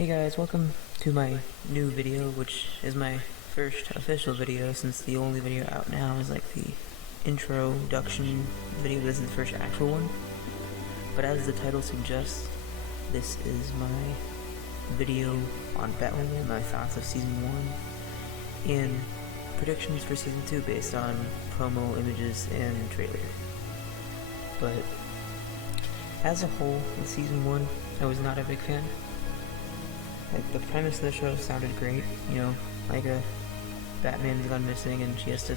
Hey guys, welcome to my new video, which is my first official video since the only video out now is like the introduction video. This is the first actual one. But as the title suggests, this is my video on Batwoman, my thoughts of Season 1, and predictions for Season 2 based on promo images and trailer. But as a whole, in Season 1, I was not a big fan. Like, the premise of the show sounded great, you know, like a Batman's gone missing and she has to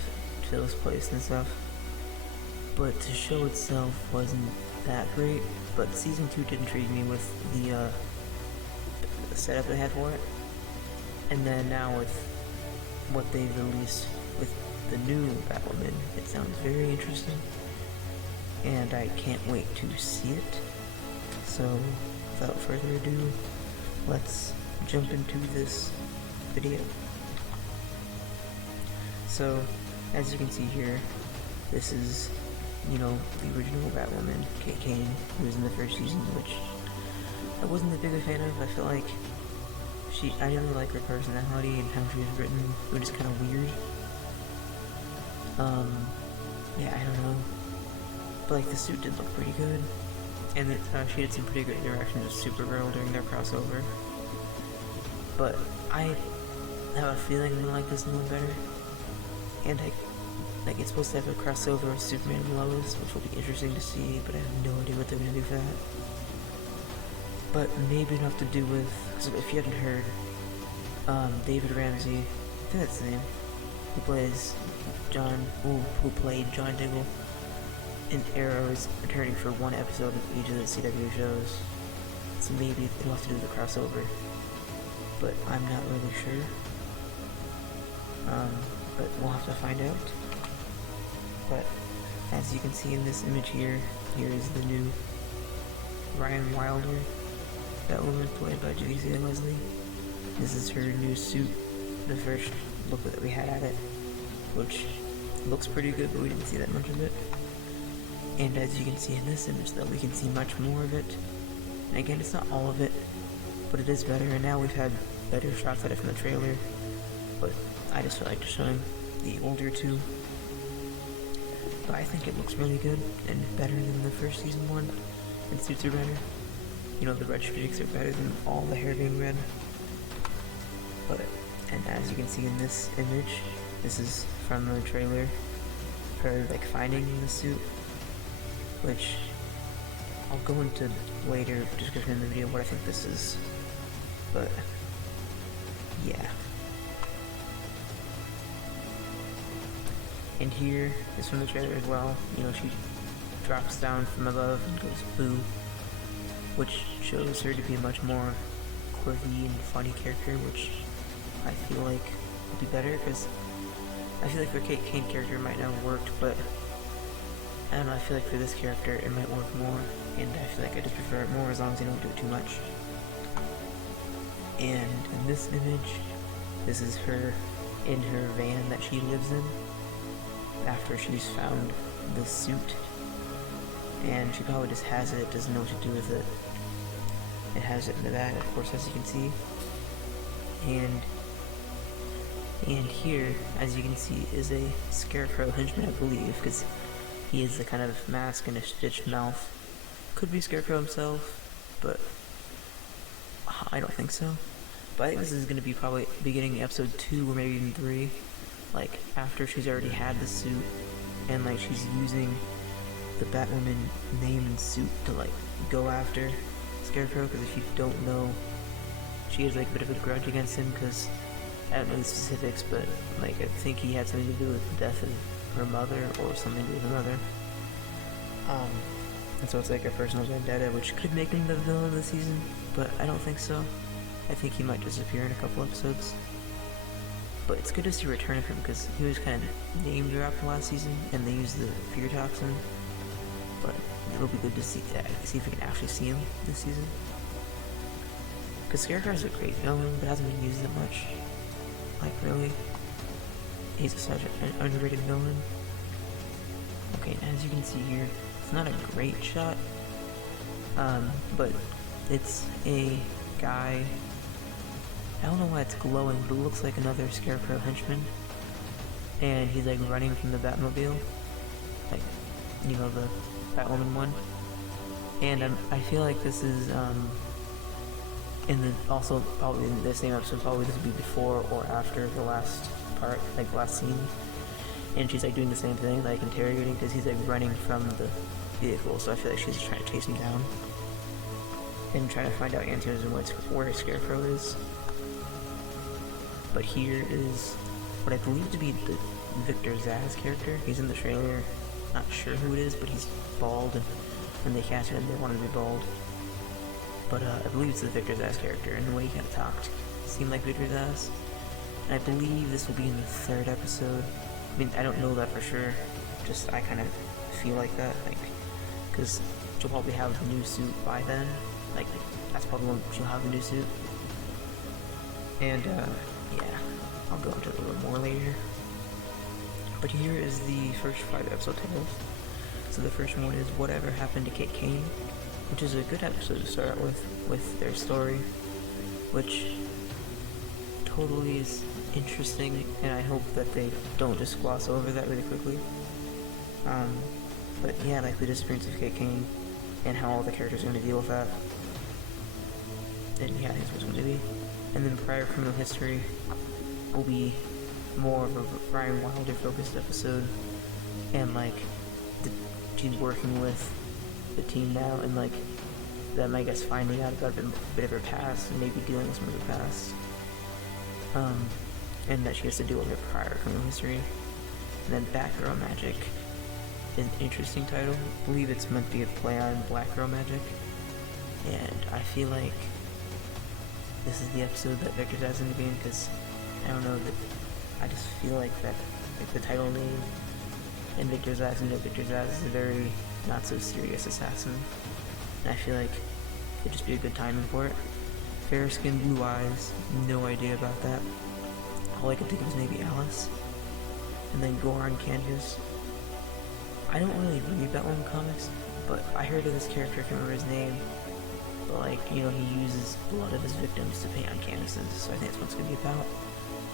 fill his place and stuff. But the show itself wasn't that great, but Season 2 did intrigue me with the setup they had for it. And then now with what they've released with the new Batwoman, it sounds very interesting. And I can't wait to see it. So, without further ado, let's jump into this video. So, as you can see here, this is, you know, the original Batwoman, Kate Kane, who was in the first season, which I wasn't a big fan of. I feel like I didn't really like her personality and how she was written. It was just kind of weird. Yeah, I don't know. But like, the suit did look pretty good. And she had some pretty good interactions with Supergirl during their crossover. But I have a feeling I'm gonna like this one better. And like, it's supposed to have a crossover with Superman and Lois, which will be interesting to see, but I have no idea what they're gonna do for that. But maybe enough to do with, because if you haven't heard, David Ramsey, I think that's his name, who played John Diggle in Arrow, is returning for one episode of each of the CW shows. So maybe it'll have to do with the crossover. But I'm not really sure. But we'll have to find out. But as you can see in this image here, here is the new Ryan Wilder Batwoman, played by J.C. Leslie. This is her new suit, the first look that we had at it, which looks pretty good, but we didn't see that much of it. And as you can see in this image, though, we can see much more of it. And again, it's not all of it, but it is better. And now we've had better shots at it from the trailer. But I just feel like just showing the older two. But I think it looks really good and better than the first Season 1. And suits are better. You know, the red streaks are better than all the hair being red. But, and as you can see in this image, this is from the trailer, her like finding the suit, which I'll go into later description in the video what I think this is. But yeah. And here is from the trailer as well. You know, she drops down from above and goes boo, which shows her to be a much more quirky and funny character, which I feel like would be better, because I feel like her Kate Kane character might not have worked, but I don't know, I feel like for this character it might work more, and I feel like I just prefer it more as long as they don't do it too much. And in this image, this is her in her van that she lives in after she's found the suit, and she probably just has it, doesn't know what to do with it. It has it in the bag, of course, as you can see. And here, as you can see, is a Scarecrow henchman, I believe, because he has the kind of mask and a stitched mouth. Could be Scarecrow himself, but I don't think so. But I think this is going to be probably beginning episode 2 or maybe even 3, like after she's already had the suit, and like she's using the Batwoman name and suit to like go after Scarecrow, because if you don't know, she has like a bit of a grudge against him, because I don't know the specifics, but like I think he had something to do with the death of her mother or something to do with her mother. And so it's like a personal vendetta, which could make him the villain of the season, but I don't think so. I think he might disappear in a couple episodes. But it's good to see a return of him, because he was kind of named dropped last season, and they used the fear toxin. But it'll be good to see if we can actually see him this season. Because Scarecrow's a great villain, but hasn't been used that much. Like, really? He's such an underrated villain. Okay, as you can see here, it's not a great shot, but it's a guy I don't know why it's glowing, but it looks like another Scarecrow henchman. And he's like running from the Batmobile, like, you know, the Batwoman one. And I feel like this is also probably in the same episode. Probably this would be before or after the last part, like the last scene. And she's like doing the same thing, like interrogating, because he's like running from the vehicle. So I feel like she's trying to chase him down and trying to find out answers on where Scarecrow is. But here is what I believe to be the Victor Zsasz character. He's in the trailer. Not sure who it is, but he's bald, and when they cast him, they wanted to be bald. But I believe it's the Victor Zsasz character, and the way he kind of talked seemed like Victor Zsasz. And I believe this will be in the 3rd episode. I mean, I don't know that for sure. Just I kind of feel like that, like, because she'll probably have the new suit by then. Like, that's probably when she'll have the new suit. And yeah, I'll go into it a little more later. But here is the first 5 episode titles. So the first one is Whatever Happened to Kate Kane, which is a good episode to start out with their story, which totally is interesting, and I hope that they don't just gloss over that really quickly. But yeah, like the disappearance of Kate Kane and how all the characters are going to deal with that. And yeah, I think that's what it's going to be. And then Prior Criminal History will be more of a Brian Wilder focused episode, and like she's working with the team now, and like them, I guess, finding out about a bit of her past and maybe dealing with some of her past, and that she has to deal with her prior criminal history. And then Batgirl Magic is an interesting title. I believe it's meant to be a play on Black Girl Magic, and I feel like this is the episode that Victor Zsasz is going to be in, because I don't know, I just feel like that, like the title name and Victor Zsasz, and Victor Zsasz is a very not so serious assassin, and I feel like it'd just be a good timing for it. Fair skin, blue eyes, no idea about that. All I could think of was maybe Alice. And then Goran Canvas. I don't really read Batwoman comics, but I heard of this character, I can't remember his name. But like, you know, he uses blood of his victims to paint on canvases, so I think that's what it's going to be about.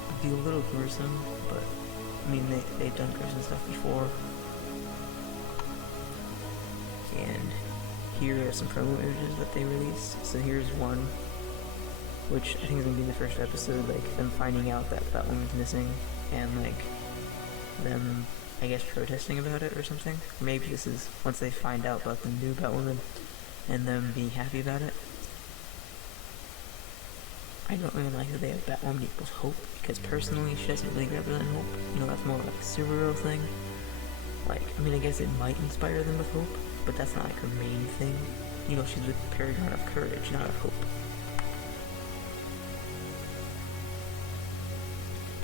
It'd be a little gruesome, but I mean, they've done gruesome stuff before. And here are some promo images that they released. So here's one, which I think is going to be in the first episode, like them finding out that Batwoman's missing, and like them, I guess, protesting about it or something. Or maybe this is once they find out about the new Batwoman and them being happy about it. I don't really like that they have Batwoman equals hope, because personally she doesn't really represent hope. You know, that's more like a superhero thing. Like, I mean, I guess it might inspire them with hope, but that's not like her main thing. You know, she's the paragon of courage, not of hope.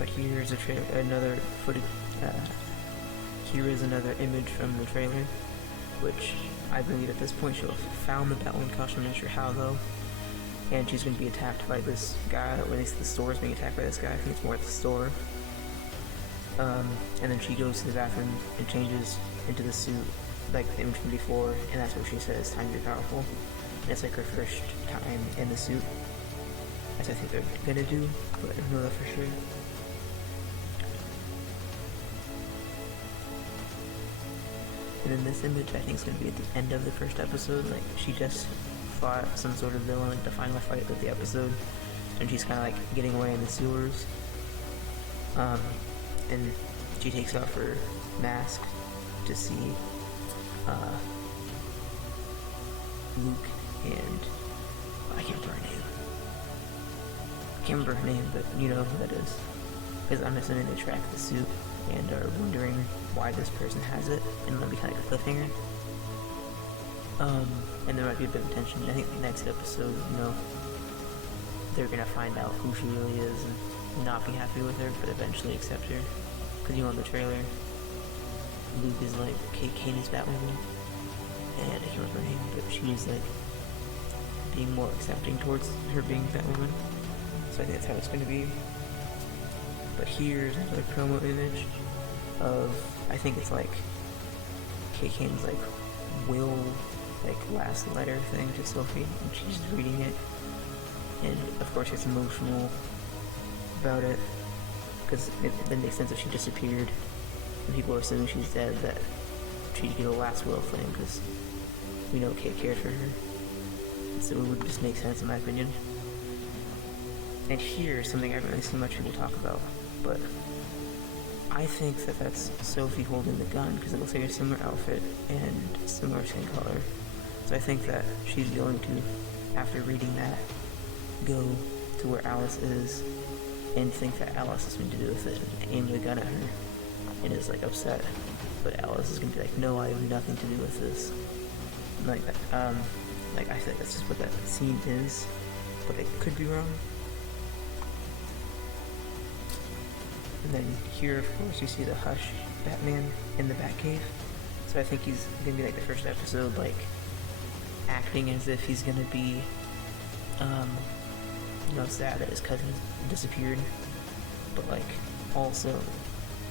But here's another footage. Here is another image from the trailer, which I believe at this point she'll have found the Batwoman costume. I'm not sure how though. And she's going to be attacked by this guy, or at least the store is being attacked by this guy. I think it's more at the store. And then she goes to the bathroom and changes into the suit, like the image from before, and that's what she says, time to be powerful. And it's like her first time in the suit. That's what I think they're going to do, but I don't know that for sure. And then this image I think is going to be at the end of the first episode, like she just fought some sort of villain, like the final fight of the episode, and she's kind of like getting away in the sewers, and she takes off her mask to see Luke and I can't remember her name. I can't remember her name, but you know who that is, because I'm assuming they track the suit and are wondering why this person has it, and it'll be kind of like a cliffhanger. And there might be a bit of tension. I think the next episode, you know, they're gonna find out who she really is and not be happy with her, but eventually accept her. Because you know, in the trailer, Luke is like, Kate Kane is Batwoman, and I can't remember her name, but she's like being more accepting towards her being Batwoman. So I think that's how it's gonna be. But here's another promo image of, I think it's like Kate Kane's like will, like last letter thing to Sophie, and she's reading it, and of course it's emotional, about it, because it makes sense if she disappeared and people are assuming she's dead, that she'd get a last will thing, because we know Kate cared for her. So it would just make sense in my opinion. And here's something I haven't really seen much people talk about, but I think that that's Sophie holding the gun, because it looks like a similar outfit and similar skin color. So I think that she's going to, after reading that, go to where Alice is and think that Alice has something to do with it and aim the gun at her and is like upset. But Alice is going to be like, no, I have nothing to do with this. Like that. Like I think that's just what that scene is, but it could be wrong. And then here, of course, you see the Hush Batman in the Batcave. So I think he's gonna be like the first episode, like acting as if he's gonna be, sad that his cousin disappeared, but like also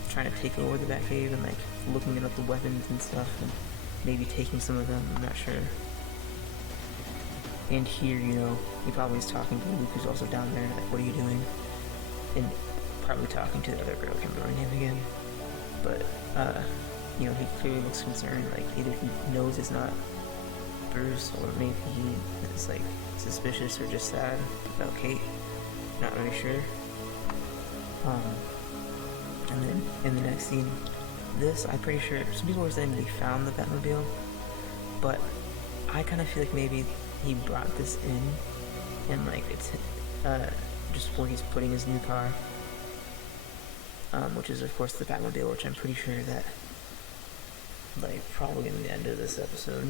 trying to take over the Batcave and like looking at the weapons and stuff and maybe taking some of them. I'm not sure. And here, he probably is talking to Luke, who's also down there, like, what are you doing? And probably talking to the other girl, I can't remember her name again. But, he clearly looks concerned, like, either he knows it's not Bruce, or maybe he is, like, suspicious or just sad about Kate. Not really sure. And then, in the next scene, I'm pretty sure, some people were saying they found the Batmobile, but I kind of feel like maybe he brought this in, and like it's just where he's putting his new car, which is of course the Batmobile, which I'm pretty sure that, like, probably in the end of this episode,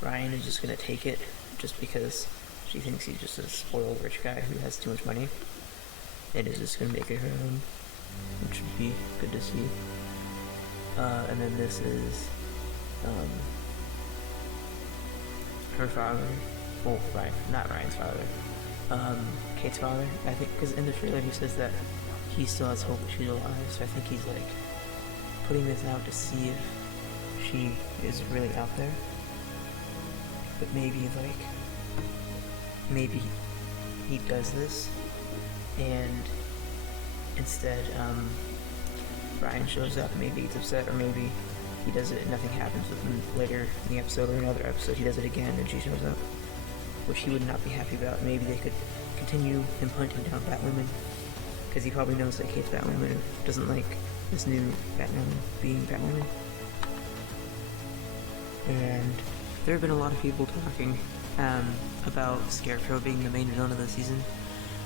Ryan is just gonna take it just because she thinks he's just a spoiled rich guy who has too much money, and is just gonna make it her own, which would be good to see. And then this is her father, well, not Ryan's father, Kate's father, I think, because in the trailer he says that he still has hope that she's alive, so I think he's like putting this out to see if she is really out there. But maybe he does this and instead Ryan shows up, maybe he's upset, or maybe he does it and nothing happens with him later in the episode, or another episode he does it again and she shows up, which he would not be happy about. Maybe they could continue him hunting down Batwoman, because he probably knows that Kate's Batwoman doesn't like this new Batman being Batwoman. And there have been a lot of people talking about Scarecrow being the main villain of the season,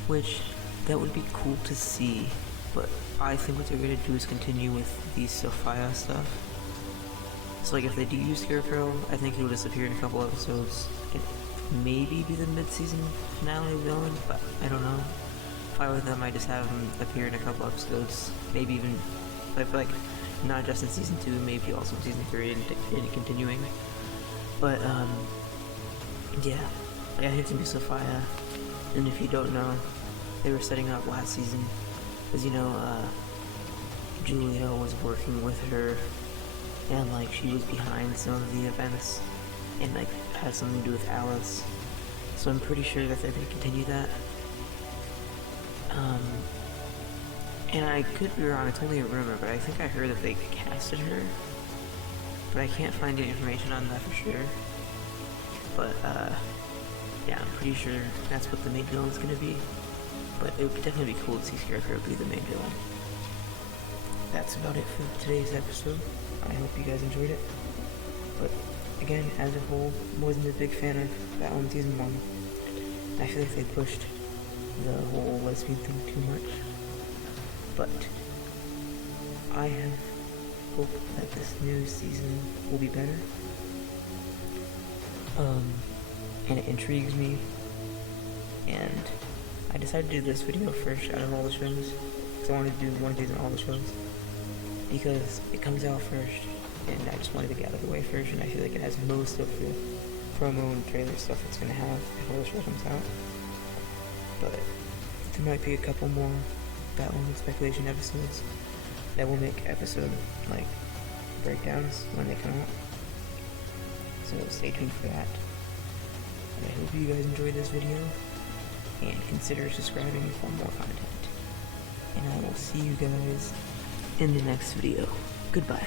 which that would be cool to see, but I think what they're going to do is continue with the Sophia stuff. So like if they do use Scarecrow, I think he'll disappear in a couple episodes and maybe be the mid-season finale villain, but I don't know. If I were them, I just have him appear in a couple episodes, maybe even, I feel like not just in season 2, maybe also in season 3 and continuing. But yeah, I think it's gonna be Sophia. And if you don't know, they were setting up last season, because Julia was working with her, and like she was behind some of the events, and like had something to do with Alice. So I'm pretty sure that they're gonna continue that. And I could be wrong, it's only a rumor, but I think I heard that they casted her, but I can't find any information on that for sure. But yeah, I'm pretty sure that's what the main villain's gonna be. But it would definitely be cool to see Scarecrow be the main villain. That's about it for today's episode. I hope you guys enjoyed it. But again, as a whole, wasn't a big fan of Batwoman Season 1. I feel like they pushed the whole lesbian thing too much. But I have hope that this new season will be better. And it intrigues me. And I decided to do this video first out of all the shows, because I wanted to do one of these in all the shows, because it comes out first, and I just wanted to get out of the way first, and I feel like it has most of the promo and trailer stuff it's going to have before the show comes out. But there might be a couple more Batwoman speculation episodes that will make episode, like, breakdowns when they come out. So stay tuned for that. I hope you guys enjoyed this video, and consider subscribing for more content. And I will see you guys in the next video. Goodbye.